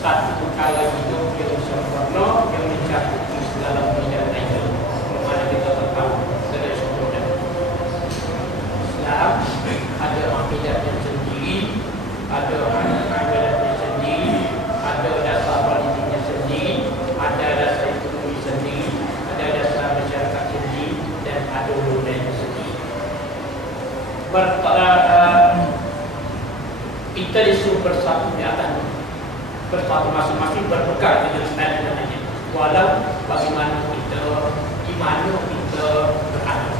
Satu kala hidup yang sempurna yang mencakup segala ada adatnya sendiri, ada dasar politiknya sendiri, ada dasar ekonomi sendiri, ada dasar masyarakat sendiri, dan ada budaya sendiri. Kita disuruh bersatu di atas, bersatu masing-masing berpegang dengan standar-standarnya. Walau bagaimana kita, di mana kita berada,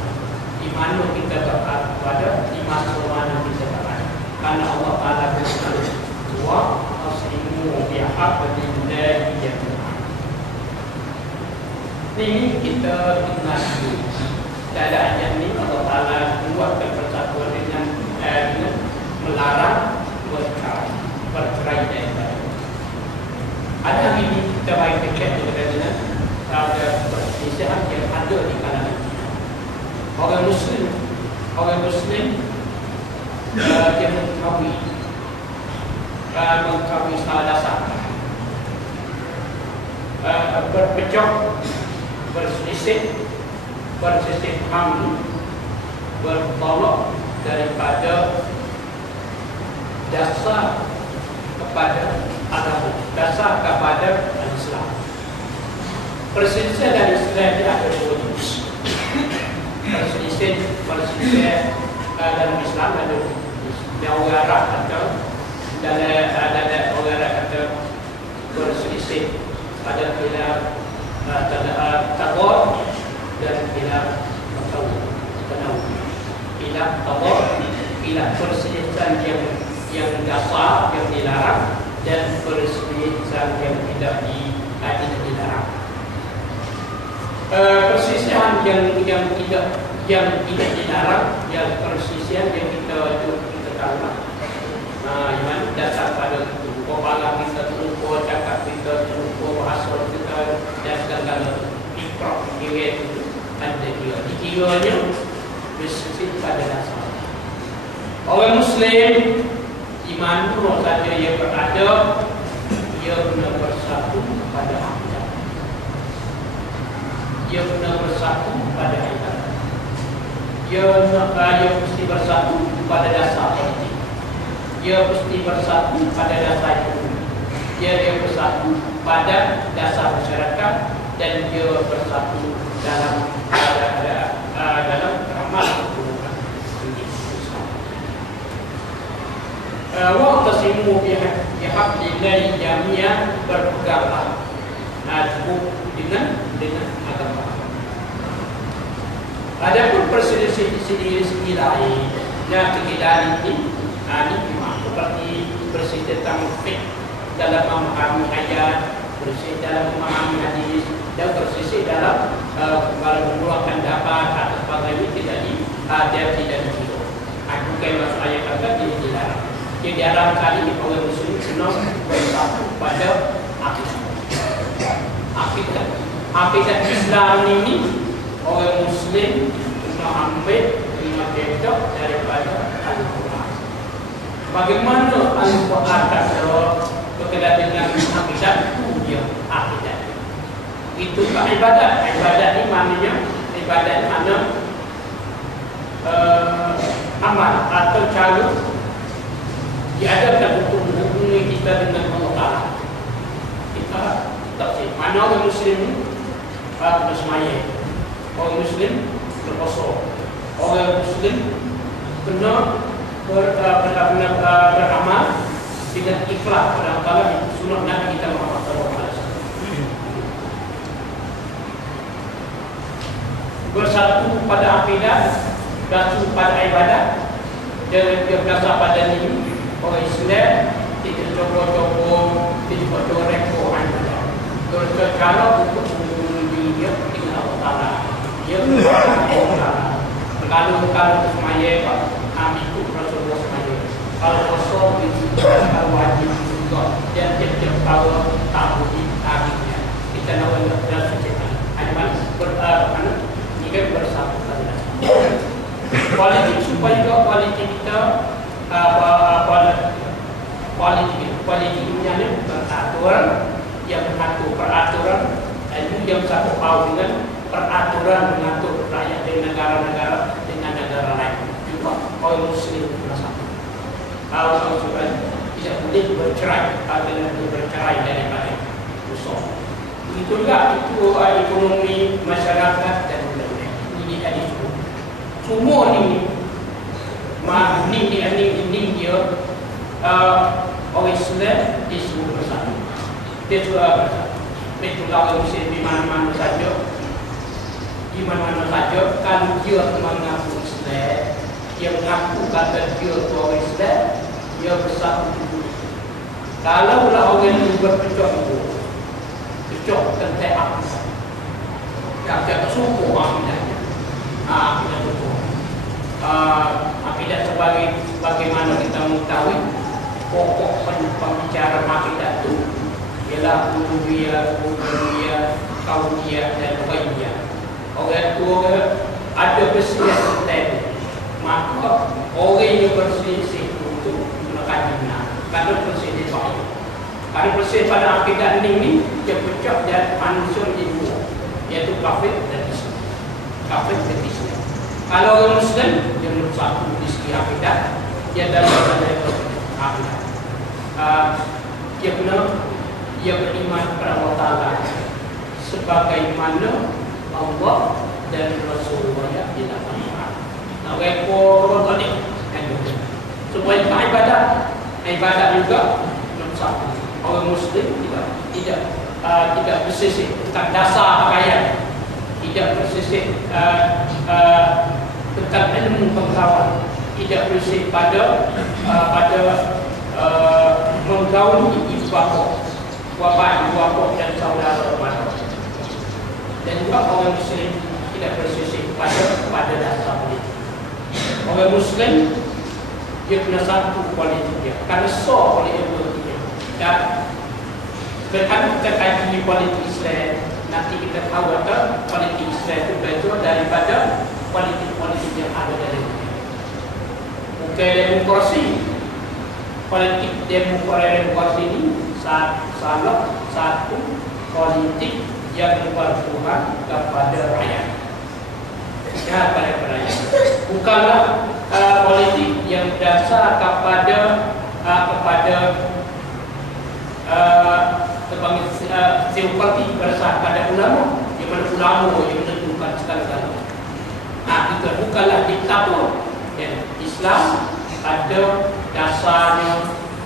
di mana kita berada, di mana kita berada. Karena Allah Taala berfirman, "Wa aslimu bihablillahi jami'an." Ini kita ingat dalam ayat ini Allah Taala buatkan persatuan dengan melarang bercerai dan ada ini kita baik dekat dengan ada perselisihan yang ada di kalangan orang Muslim dia mengkawin salah dasar, berpecah, berselisih bertolak daripada dasar kepada agama, dasar kepada Islam. Perselisihan dari Islam itu ada dua jenis. Perselisihan dalam Islam ada yang orang Arab kata, dalam orang Arab kata perselisih ada khilaf tawar dan khilaf tanawwu. Khilaf tawar, khilaf perselisihan yang dasar yang dilarang dan perselisihan yang tidak dilarang. Perselisihan yang tidak dilarang, yang perselisihan yang kita kalah. Yang mana dasar pada kepala kita terlupa, cakap kita terlupa, bahasa kita dan segala fikrah kita itu ada dikiranya berselisih pada dasar. Orang Muslim di mana saja ia berada, ia kena bersatu pada akidah. Ia kena bersatu pada ibadah. Ia mesti bersatu pada dasar politik. Ia mesti bersatu pada dasar ekonomi. Dia bersatu pada dasar masyarakat dan dia bersatu dalam amal keburukan. Wa'tasimu bihablillahi jami'an, berpeganglah dengan agama. Adapun perselisihan sendiri lain, kegilaan ini seperti bersih tentang fiqh dalam memahami ayat, bersih dalam memahami hadis, dan bersih dalam mengeluarkan dapat atas bagaimana tidak dihidup. Bukan masuk ayat kata tidak dilarang. Jadi dalam kali orang Muslim senang bersatu pada akidah Islam ini. Orang Muslim kena ambil data daripada Al-Quran. Bagaimana Al-Quran kata berkaitan dengan akidah itu dia akidah. Itu ibadat. Ibadat ini maknanya amal atau cara diadakan untuk menghubungi kita dengan Allah Ta'ala. Kita tak sih. Mana orang Muslim ni bersemayam, orang Muslim berpuasa, orang Muslim kena beramal dengan ikhlas pada Allah Ta'ala. Sunnah Nabi kita Muhammad SAW. Bersatu pada akidah, bersatu pada ibadah, dan berdasar pada ini. Orang Islam tidak coba-coba, tidak coba ibadah. Kalau untuk mengundi dia dengan Allah Ta'ala, dia kalau semayang, kami ikut Rasulullah semayang. Kalau kosong itu kalau wajib juga, dan tiap-tiap tahun tahu di akhirnya kita nak belajar sejarah. Ada mana? Jika bersatu pada kualiti supaya juga kualiti kita kualiti ini beraturan, yang mengatur peraturan, itu yang satu tahu dengan peraturan mengatur rakyat dengan negara lain juga orang Muslim bersatu. Kalau sudah boleh bercerai apabila dia bercerai daripada musuh. Itu juga itu ekonomi masyarakat dan budaya. Ini ada semua ni ni dia orang Islam di seluruh bersatu. Dia juga bersatu. Betul kalau di mana-mana saja, di mana-mana saja, kalau dia mengaku Islam, dia mengaku kata dia tu orang Islam, dia bersatu dulu. Kalau lah orang itu berpecah itu, pecah tentang apa? Yang tak suku akidahnya, akidah betul. Akidah sebagaimana kita mengetahui pokok pembicaraan akidah itu ialah uluhiyah, kauniyah dan ghaibiyah. Orang tua ada perselisihan tentang, maka orang yang berselisih itu menekan benar. Kalau perselisihan baik, kalau perselisihan pada akidah ini dia pecah dan manusia menjadi dua, iaitu kafir dan Islam. Kafir dan Islam. Kalau orang Muslim dia menurut satu di segi akidah, dia dalam akidah. Dia beriman kepada Allah Ta'ala sebagaimana Allah dan Rasulullah di dalam Al-Quran. Nak rekor tadi supaya ibadat juga nomor satu. Orang Muslim tidak bersisih tentang dasar pakaian, tidak bersisih tentang ilmu pengetahuan, tidak bersisih pada menggauli ibu bapa dan saudara mara. Dan juga orang Muslim tidak bersisih pada dasar politik. Orang Muslim dia punya satu politik dia, kerana so oleh politik dia. Dan kalau kita kaji politik Islam, nanti kita tahu kata politik Islam itu betul daripada politik-politik yang ada dalam dunia. Bukan demokrasi. Politik demokrasi ini salah satu politik yang berpihak kepada rakyat. Kepada rakyat. Bukanlah politik yang berdasar kepada seperti berdasar pada ulama, di mana ulama yang menentukan segala-galanya. Itu bukanlah diktator. Islam ada dasarnya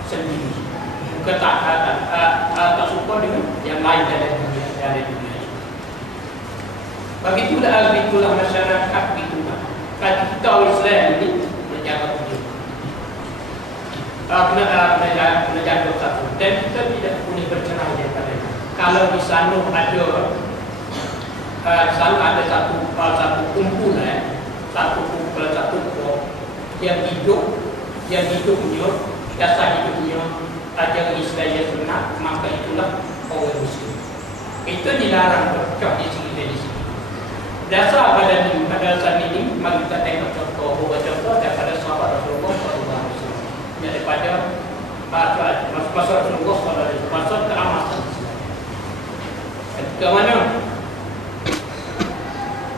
sendiri. Bukan tak suka dengan yang lain dalam dunia ini. Begitulah masyarakat begitulah. Kalau kita Islam ini menjaga dunia, kena jaga satu. Dan kita tidak boleh bercerai daripada itu. Kalau di sana ada satu kumpulan, satu kelompok yang hidupnya dasar hidupnya ajaran Islam yang benar, maka itulah orang Muslim. Itu dilarang berpecah di sini dan di sini. Dasar pada saat ini, mari kita tengok beberapa contoh daripada sahabat Rasulullah SAW. Daripada pasal Rasulullah SAW, pasal keamanan Islam. Ke mana?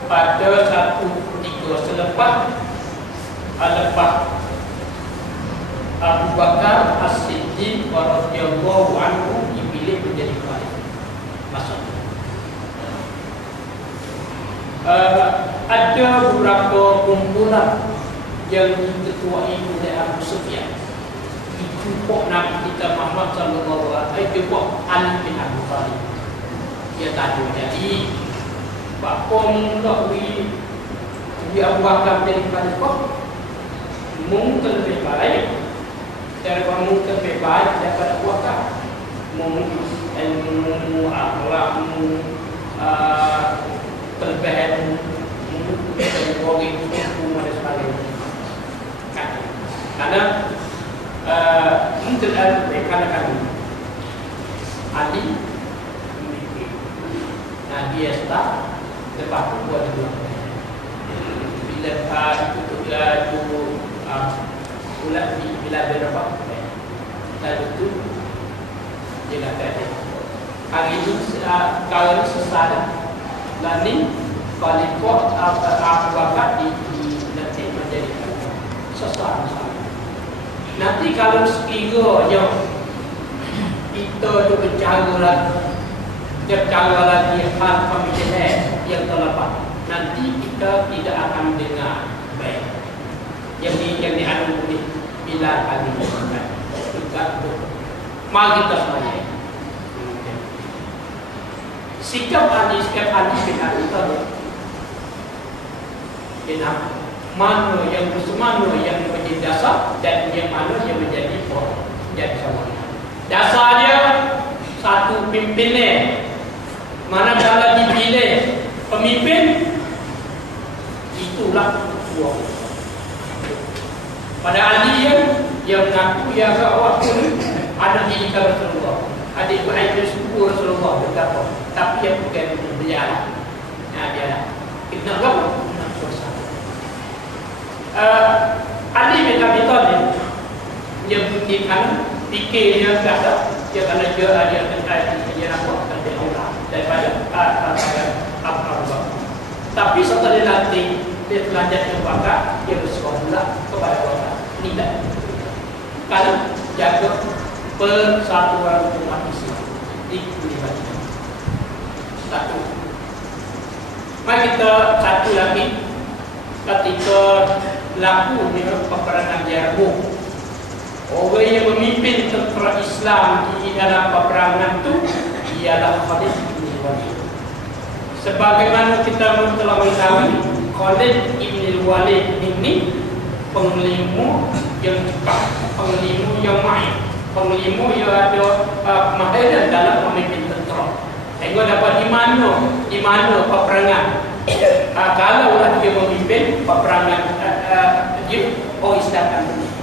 Pada 1:3 selepas Abu Bakar As-Siddiq radhiyallahu anhu dipilih menjadi khalifah. Maksudnya ada beberapa kumpulan yang diketuai oleh Abu Sufyan. Dijumpa Nabi kita Muhammad sallallahu alaihi wasallam, jumpa Ali bin Abi Thalib. Dia tanya, jadi bapa mula di Abu Bakar menjadi khalifah mungkin lebih baik daripada Abu Bakar. Ilmu akhlakmu, kelebihanmu, orang hukum dan sebagainya. Karena mungkin karena Ali memiliki. Nah dia start lepas itu buat dua. Bila bila berapa? Lalu itu dia kata hari ini kalau sesadah lain khalifah Abu Bakar nanti menjadi sesadah. Nanti kalau sekiranya kita tu bercara lagi hal pemilihan yang terlepas, nanti kita tidak akan dengar baik. Yang dianu ni bila kali juga mari kita semuanya. Sikap ahli bin Abi Thalib, mana yang bersemana yang menjadi dasar dan yang mana yang menjadi pokok jadi sama. Dasarnya satu pimpinan, mana kalau dipilih pemimpin itulah ketua. Pada Ali yang mengaku ya waktu ada di Rasulullah, ada ibu suku Rasulullah berkata, tapi yang bukan beliau. Nah dia lah. Kita apa? Nak suasana. Ali bin Abi Thalib dia buktikan fikirnya kata dia kalau dia nampak ada orang daripada apa. Tapi setelah nanti dia belajar yang bakar, dia bersekolah pula kepada orang. Ini tak. Kalau jaga persatuan umat Islam di Indonesia. Satu. Mari kita satu lagi ketika laku di peperangan Yarmouk. Orang yang memimpin tentera Islam di dalam peperangan itu ialah Khalid bin Walid. Sebagaimana kita telah mengetahui, Khalid bin Walid ini penglima yang cepat, penglima yang mahir, penglima yang ada kemahiran dalam memimpin tentera. Sehingga dapat di mana peperangan. Kalaulah dia memimpin peperangan, dia Islam akan menang.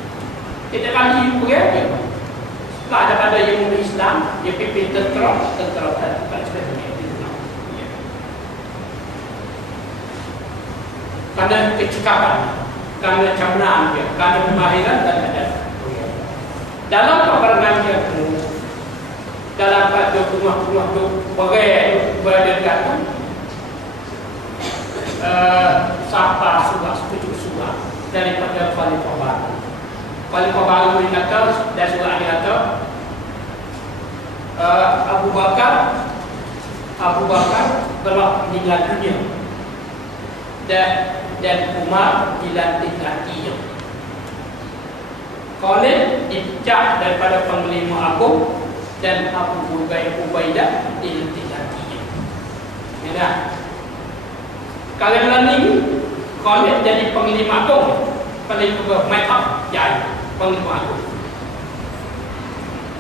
Tidak kali dia tak ada pada yang Islam, dia pimpin tentera tak sebagainya. Karena kecekapan, karena camnaan dia, karena kemahiran dan ada. Dalam peperangan dia dalam pada rumah-rumah tu berada dekat sapa suara daripada Khalifah baru. Khalifah baru ini kata dan surah ini kata Abu Bakar telah meninggal dunia dan Umar dilantik gantinya. Khalid dipecat daripada panglima agung dan Abu Ubaidah dilantik gantinya. Ya. Kalian ini Khalid jadi panglima agung, panglima Maitab jadi panglima agung.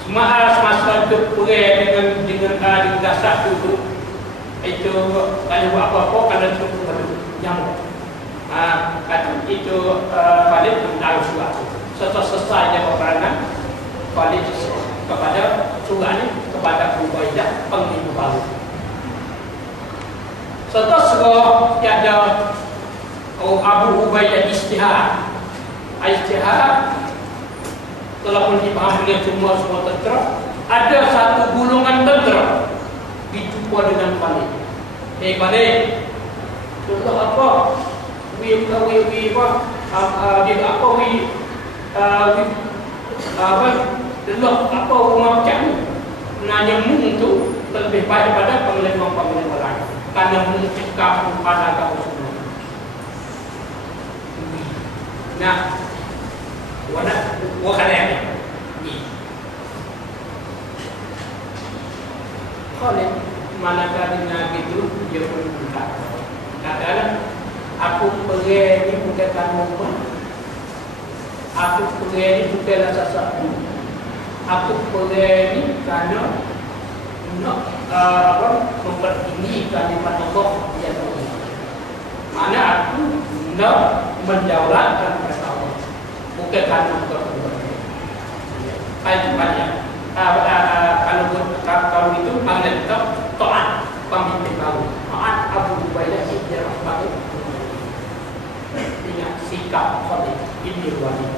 Semasa itu perang dengan dasar itu kalau buat apa-apa kena cukup nyamuk. Kata itu Khalid menaruh surat. Setelah selesainya peperangan, Khalid kepada surat ini kepada Abu Ubaidah panglima baru. Setelah surat ada Abu Ubaidah istihad telah pun dipahami oleh semua tentera. Ada satu golongan tentera dijumpa dengan Khalid. Khalid, contoh apa? Apa rumah macam ni? Nanya mu itu lebih baik pada panglima lain. Karena mu cakap pada kamu semua. Nah, wakana ni. Khalid manakala dengan itu dia pun berkata, katalah aku pergi ni bukan karena apa. Aku pergi ni bukanlah sesuatu. Aku pergi ni karena nak mempertinggikan kalimat Allah yang Allah. Mana aku nak mendaulatkan perkara Allah, bukan karena untuk itu banyak. Kalau itu mana kita taat pemimpin baru, taat Abu Ubaidah hijrah baru. Ingat sikap Khalid bin Walid.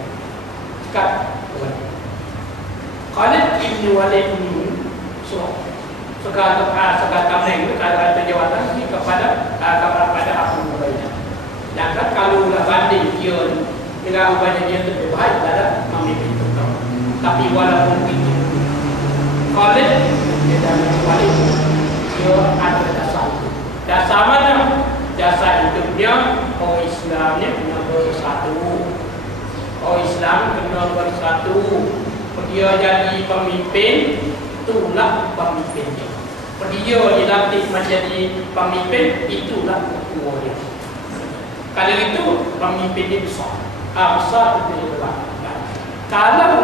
Sikap Khalid bin Walid ini segala tameng ada jawatan kepada Abu Ubaidah. Dan kalau banding dia dengan Ubaidah dia lebih baik dalam memimpin tentera. Tapi walaupun itu Khalid dia dah Khalid dia ada dasar. Dasar mana? Dasar hidupnya orang Islam ni kena bersatu. Orang Islam kena bersatu. Dia jadi pemimpin, itulah pemimpinnya. Dia dilantik menjadi pemimpin, itulah ketua dia. Kalau itu pemimpin dia besar. Besar itu dia berlakukan. Kalau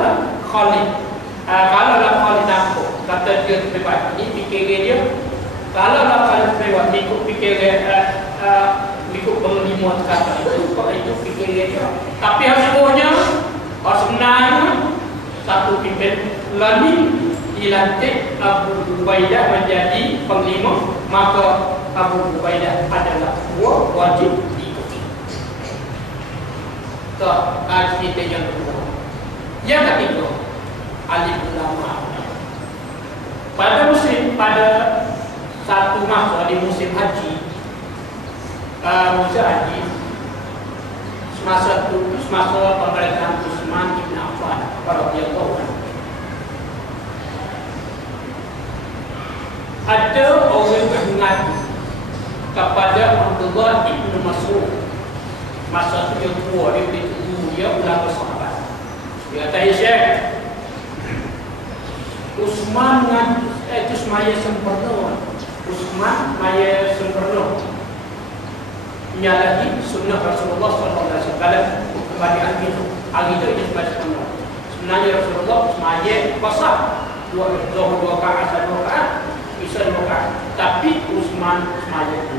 lah Khalid aku kata dia terlibat, ini fikiran dia. Kalau lah Khalid terlibat, ikut fikiran ikut penglima kata itu, kok itu fikiran dia. Tapi sebenarnya satu pimpin lagi dilantik Abu Ubaidah menjadi panglima, maka Abu Ubaidah adalah ketua, wajib diikuti. Cerita yang kedua. Yang ketiga, alim ulama. Pada satu masa di musim haji, semasa pemerintahan Utsman bin Affan radhiyallahu anhu, ada orang yang mengadu kepada Abdullah bin Mas'ud. Masa itu dia tua, dia beritahu dia ulama sahabat. Dia kata, Syekh, Utsman itu semaya sempurna. Utsman maya sempurna menyalahi sunnah Rasulullah SAW. Kalau kembali hari itu dia semaya sempurna. Sebenarnya Rasulullah semaya pasal dua rakaat, satu rakaat, bisa 2 rakaat. Tapi Utsman semaya itu.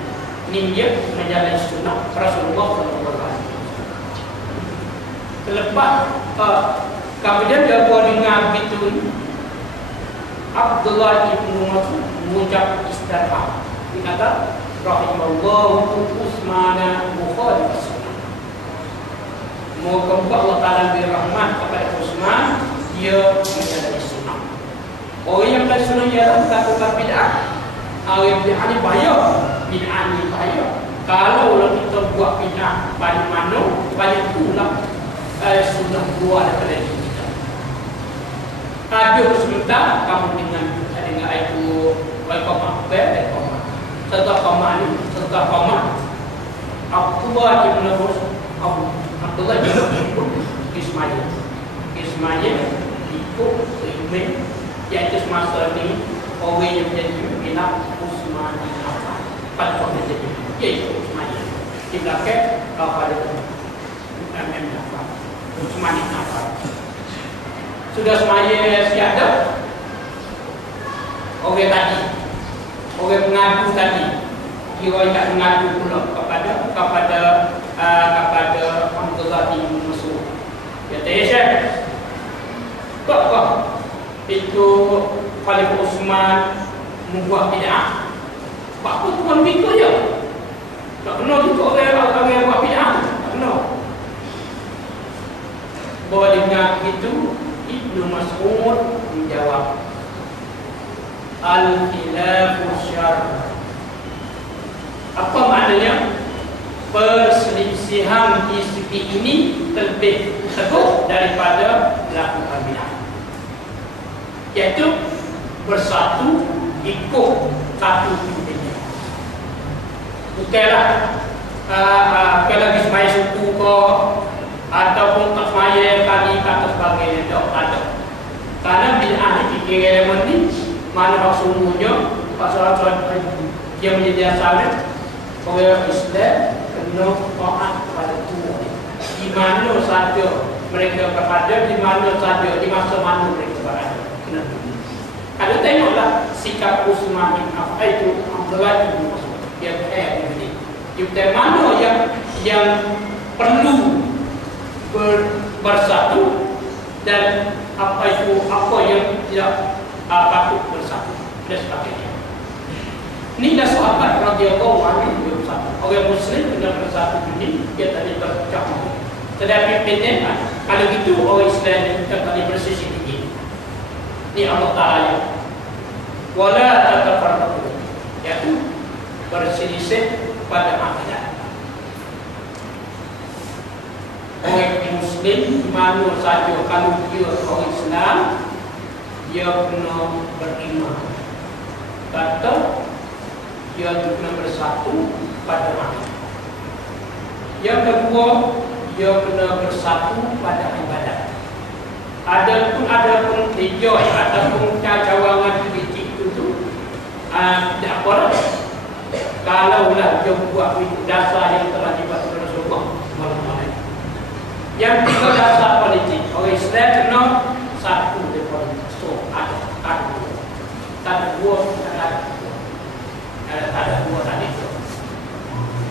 Ini dia menyalahi sunnah Rasulullah SAW. Terlepas kemudian dia buat dengar begitu, Abdullah bin Mas'ud mengucap istirham. Dia kata, rahimallahu Utsman mukhalif sunnah. Moga Allah Taala beri rahmat kepada Utsman, dia menyalahi sunnah. Orang yang menyalahi sunnah ialah melakukan bid'ah. Orang yang bid'ah ni bahaya. Bid'ah ni bahaya. Kalau kita buat bid'ah banyak mana, banyak pula sunnah keluar daripada diri kita. Ada sebentar kamu dengan itu koma serta koma ni serta koma Abdullah bin Ismail ikut imam iaitu semasa ni orang yang menjadi pimpinan Utsman bin Affan pada waktu itu iaitu Ismail di belakang pada Utsman bin Affan. Sudah semuanya siada, orang tadi, orang mengaku tadi, kira tak mengaku pula kepada Abdullah bin Mas'ud. Kata Syekh, kok itu Khalifah Utsman membuat bid'ah? Apa tuan begitu je? Tak kena juga orang buat bid'ah, tak kena. Bahawa dengar itu, Ibnu Mas'ud menjawab, al-khilafu syarr. Apa maknanya? Perselisihan di segi ini lebih teguh daripada melakukan bid'ah, iaitu bersatu ikut satu pimpinnya. Bukanlah lagi semaya suku ataupun tak semaya kali kata sebagainya, tak ada. Karena bid'ah ni fikir elemen ni mana sungguhnya pasal dia menjadi asalnya orang Islam kena taat kepada Tuhan. Di mana saja mereka berada, di mana saja, di masa mana mereka berada. Kalau tengoklah sikap Utsman bin Affan itu Abdullah bin Mas'ud, dia ini. Di mana yang perlu bersatu dan apa yang tidak patut bersatu dan sebagainya. Ini dah sahabat radhiyallahu anhu bersatu. Orang Muslim kena bersatu ini dia tadi terpecah. Tetapi pendeknya kalau itu orang Islam kita tadi bersisi tinggi. Ini Allah Taala. Wala tatafarraqu, yaitu berselisih pada akidah. Orang Muslim di mana saja kalau dia orang Islam, dia kena beriman. Kata dia kena bersatu pada akhirat. Yang kedua, dia kena bersatu pada ibadat. Adapun tiga ataupun cawangan kritik itu tidak apa. Kalaulah dia buat itu dasar yang telah dibuat oleh Rasulullah malam-malam. Yang tiga dasar politik. Orang Islam kena satu di politik. So ada dua, ada dua tadi.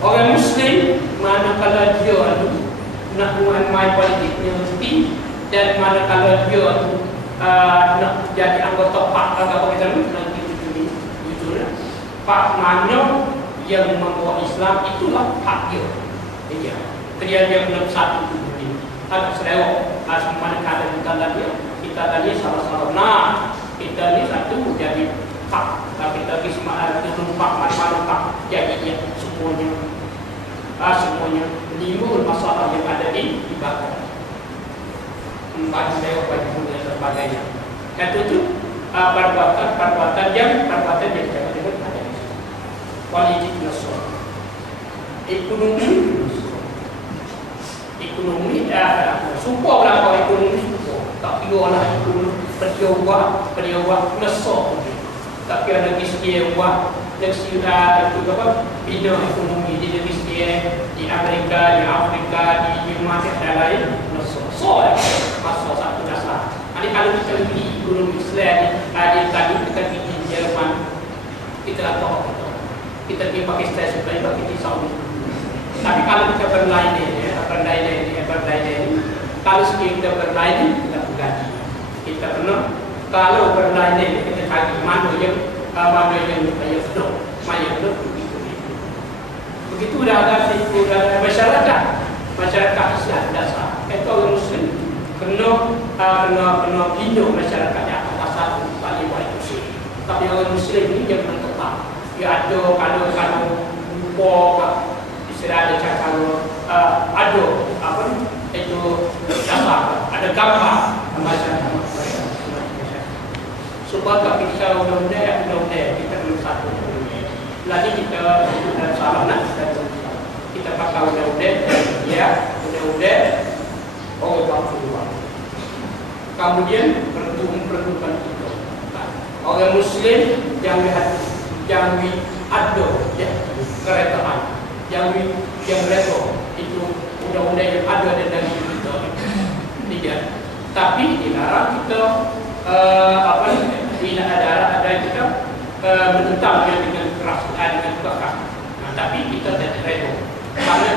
Orang Muslim manakala dia itu nak main politiknya mesti, dan manakala dia itu nak jadi anggota PAK agama kita nanti jujur PAK mana yang membawa Islam itulah PAK dia. Dia belum satu itu. Agak selewat. Manakala kita tadi salah-salah. Nah, kita ni satu jadi PAK. Kita kisah turun PAK mana-mana PAK jadi semuanya timbul masalah yang ada di belakang. Bagi saya bagi dan sebagainya. Kata itu perbuatan yang jangan dengan ada di sini. Politik nasional, ekonomi support lah kalau ekonomi support. Tak kira lah ekonomi periawak nasional. Tapi ada kisah buat negeri itu apa? Bina ekonomi di negeri di Amerika, di Afrika, di Jerman dan lain. Masuk satu dasar. Jadi kalau kita pergi ekonomi Islam, tadi kita pergi Jerman, kita tahu kita pergi Pakistan sebenarnya pergi Saudi. Tapi kalau kita berlainan, kalau kita berlainan kita bergaji. Kita pernah kalau berlainan kita cari mana yang begitu dah ada masyarakat Islam dasar. Itu orang Muslim kena bina masyarakatnya atas dasar paling baik Muslim. Tapi orang Muslim ni dia menetap. Dia ada kalau lupa istilah ada cakap ada apa itu dasar ada gambar masyarakat. Sebab tak kita undang-undang kita belum satu. Lagi kita dan salah nak kita pakai undang-undang undang-undang orang tua. Kemudian peruntukan kita. Orang Muslim yang ada kerajaan yang reda itu undang-undang yang ada dan dari kita tidak. Tapi dilarang kita bila ada kita menentang dengan keras dengan kekang. Tapi kita tidak reda. Karena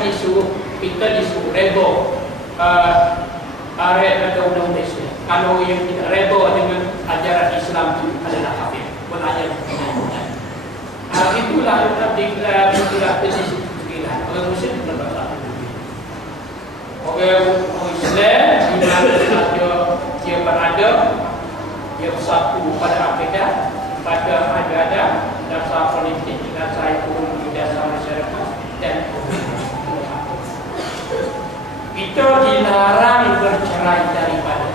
kita disuruh reda ada undang-undang Islam. Kalau yang tidak reda dengan ajaran Islam itu adalah kafir. Belajar. Itulah posisi kita. Orang Muslim berbahasa. Orang Islam di mana dia berada, dia bersatu pada akidah, pada ajaran, dasar politik, dasar ekonomi, dasar masyarakat dan kita dilarang bercerai daripada.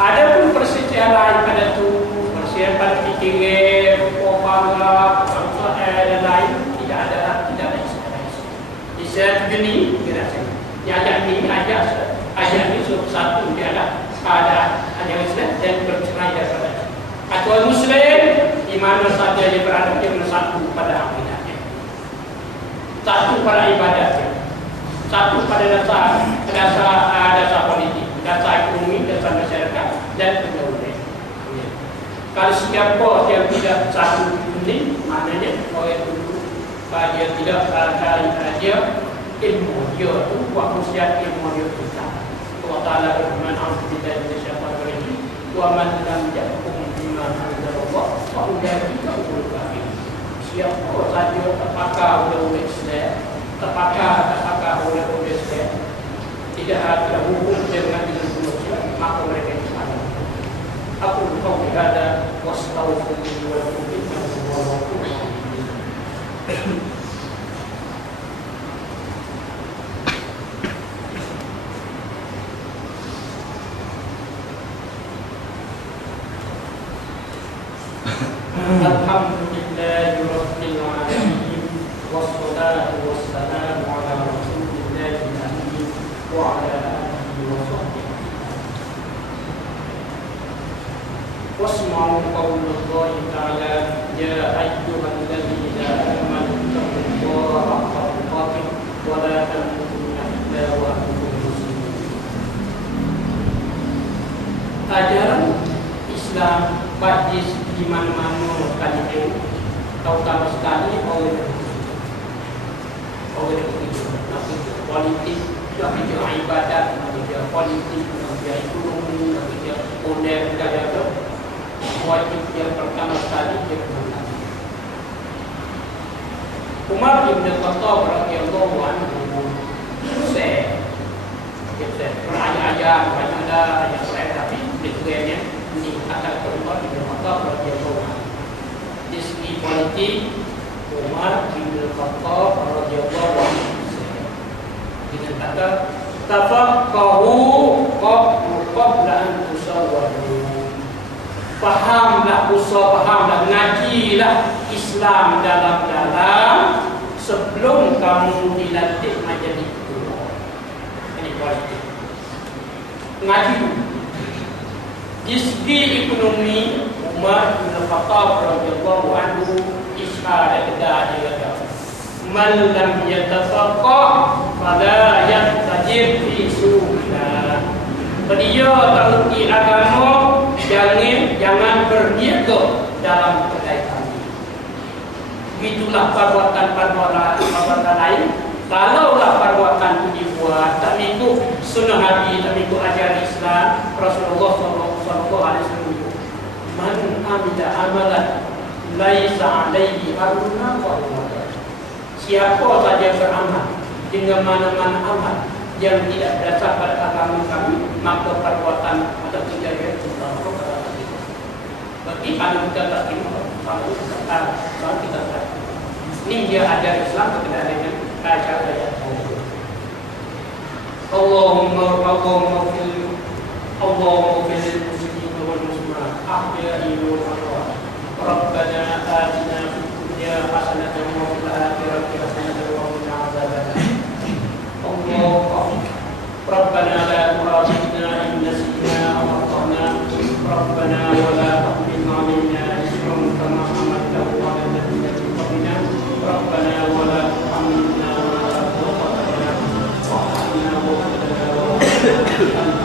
Adapun perselisihan lain pada itu, perselisihan pada fikiran, bangga, dan lain tidak ada istilah. Istilah begini tidak ada. Ajak ini satu dia ada Islam dan bercerai daripada. Atau Muslim di mana saja dia berada dia bersatu pada akidahnya, satu pada ibadatnya, satu pada dasar politik, dasar ekonomi, dasar masyarakat dan undang-undang. Kalau siapa yang tidak satu ini, maknanya orang itu dia tidak dia ilmu dia itu buat usia ilmu dia kita. Allah Taala berfirman, "Alhamdulillah minasyaitanir rajim, wa man lam yahkum bima anzalallah fa ulaika humul kafirun." Siapa saja terpakai oleh Islam, terpakai oleh Islam, tidak ada hukum dengan Islam, maka mereka kafir. Aku tahu ada wastaghfirullah wa atubu ilaih. wasma'u qawlallahi ta'ala ya ayyuhalladzina amanu taqullaha haqqa tuqatih wa la tamutunna illa wa antum muslimun. Ajaran Islam baik di mana-mana kali ini, terutama sekali oleh politik, juga ibadat, juga politik, juga ekonomi, juga modern dan wajib yang pertama sekali dia kemenangan. Umar bin Khattab radhiyallahu anhu saya ayat-ayat banyak ada yang saya tapi detailnya ini akan Umar bin Khattab radhiyallahu anhu. Dari segi politik Umar bin Khattab radhiyallahu anhu dengan kata tafaqahu qabla an tusawwadu. Fahamlah, fahamlah, ngajilah Islam dalam-dalam sebelum kamu dilantik menjadi ketua. Ini politik. Ngaji dulu. Di segi ekonomi, Umar bin Khattab radhiyallahu anhu isyarat dia kata, "Man lam yatafaqah fala yahtajir fi sunnah." Beliau tahu agama, jangan berniaga dalam kedai kami. Begitulah perbuatan lain. Kalaulah perbuatan itu dibuat tak ikut sunnah Nabi, tak ikut ajaran Islam, Rasulullah sallallahu alaihi wasallam, man amila amalan laisa alaihi amruna fa huwa. Siapa saja beramal dengan mana-mana amal yang tidak berdasar pada agama kami, maka perbuatan atau kejadian itu berarti kalau kita tak terima, kalau kita tak ini dia ajar Islam berkenaan dengan ajaran Allahumma fil muslimin wal muslimat ahya'i wal amwat Rabbana atina fid dunya hasanatan wa fil akhirati hasanatan wa qina adzabannar. ربنا لا تؤاخذنا إن نسينا أو أخطأنا ربنا ولا تحمل علينا إصرا كما حملته على الذين من قبلنا ربنا ولا تحملنا ما لا طاقة لنا واعف عنا واغفر لنا وارحمنا